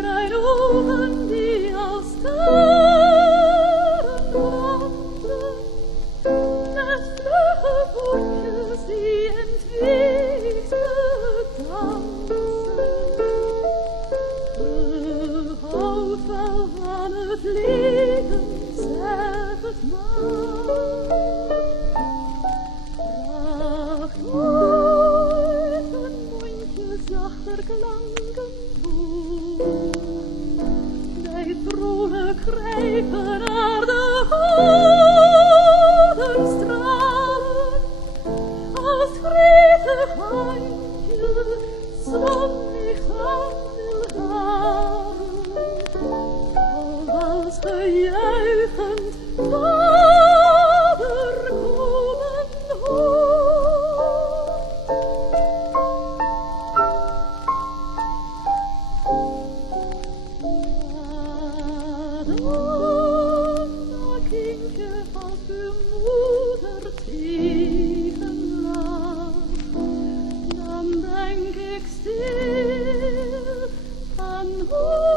bruine ogen die als sterren branden, met vlugge voetjes die in het wiegte dansen. Je houdt wel van het leven, zeg het maar. Bracht ooit een mondje zachter klanken toe, bij vrolijk grijpen naar de gouden stralen, als gretig handje zonnig aan wilharen, of als gejuichend vader komen hoort. Madonnakindje, als uw moeder tegenlacht, dan denk ik stil aan hoe